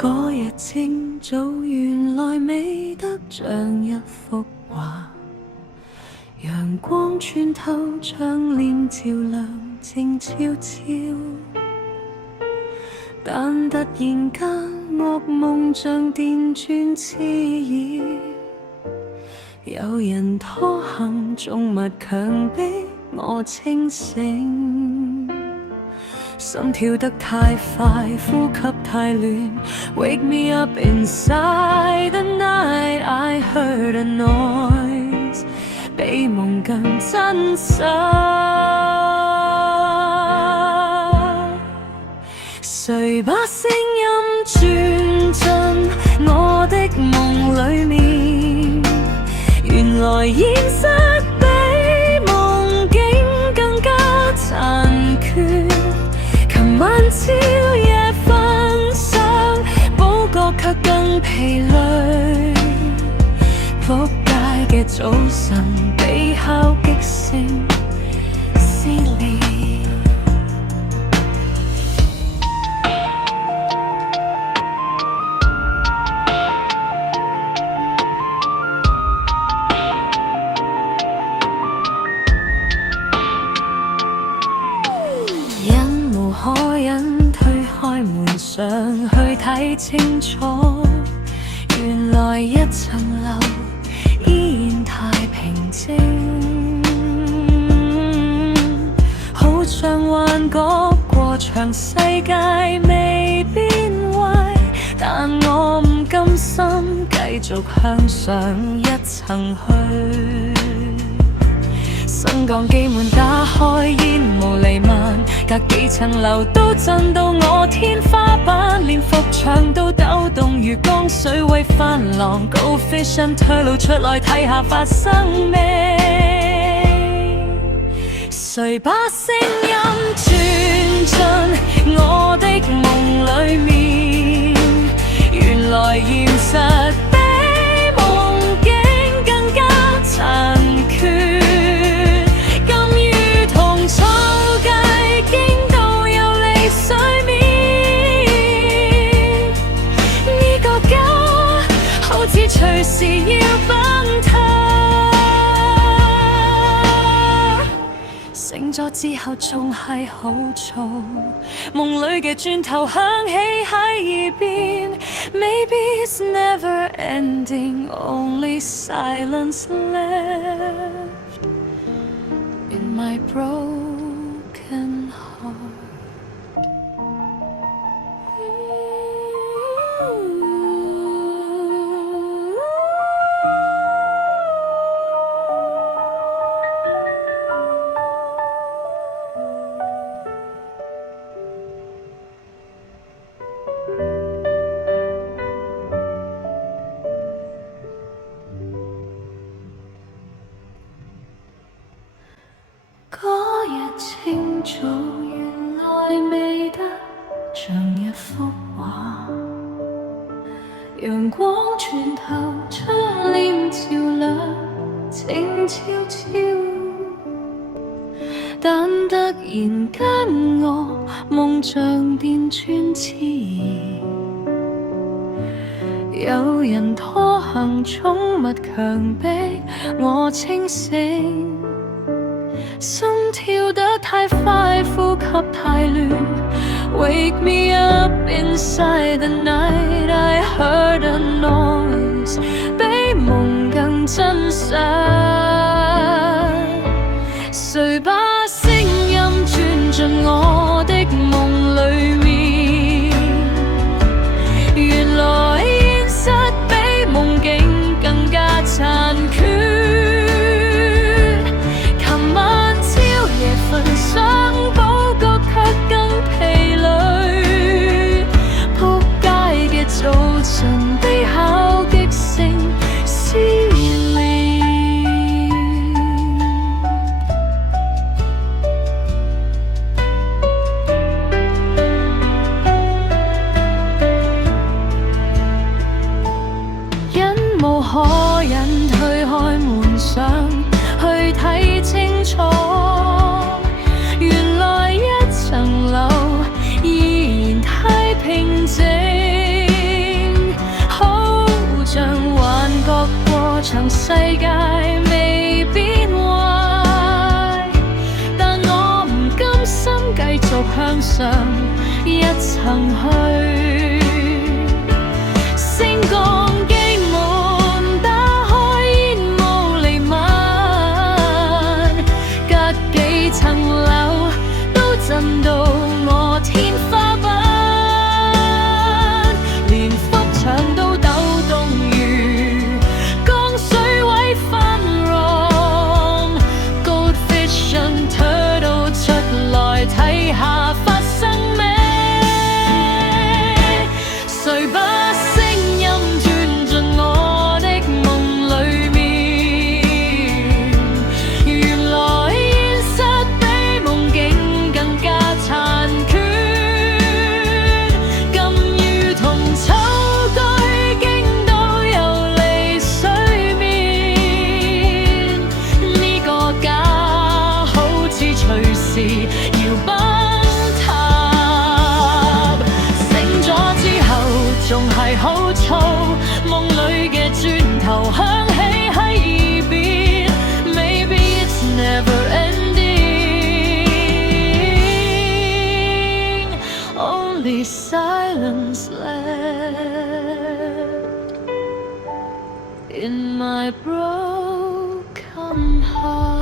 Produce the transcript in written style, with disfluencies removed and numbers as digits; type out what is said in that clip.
嗰日清早，原來美得像一幅畫，陽光穿透窗簾照亮，靜悄悄。但突然間，噩夢像電鑽刺耳，有人拖行，重物強迫我清醒。心跳得太快，呼吸太亂 Wake me up inside the night I heard a noise 比夢更真實。誰把聲音轉進我的夢裡面？原來現實比夢境更加殘缺。琴晚朝夜瞓上，補覺卻更疲累。仆街嘅早晨，比敲擊聲撕裂。忍無可忍，推開門上去睇清楚，原來一層樓依然太平靜，好像幻覺，過場世界未變壞，但我唔甘心繼續向上一層去。升降機門打開，煙霧彌漫，隔幾層樓都震到我天花板，連幅牆都抖動如江水為翻浪。Go fishing 退路出來睇下發生咩？誰把聲音轉進我的夢裡面？原來現實比夢境更加殘缺。隨時要崩塌，醒咗之後仲係好嘈，夢裏嘅轉頭響起喺耳邊。Maybe it's never ending, only silence left in my broken heart.嗰日清早，原來美得像一幅畫，陽光穿透窗簾照亮，靜悄悄。但突然間，我夢像電鑽刺耳，有人拖行，寵物強迫我清醒。心跳得太快，呼吸太亂 Wake me up inside the night I heard a noise 比夢更真實。誰把聲音轉進我的夢裡面？原來現實比夢境更加殘缺。想補覺卻更疲累，仆街嘅早晨。可忍推開門上去睇清楚，原來一層樓依然太平靜，好像幻覺過場，世界未變壞，但我唔甘心繼續向上一層去。升降機門打開，煙霧彌漫，隔幾層樓都震到我天花板，連幅牆都抖動如降水位翻浪。Goldfish and turtle 出來睇下發生咩？誰不搖崩塌，醒咗之後仲係好燥，夢裏嘅磚頭響起喺耳邊 Maybe it's never ending, only silence left in my broken heart.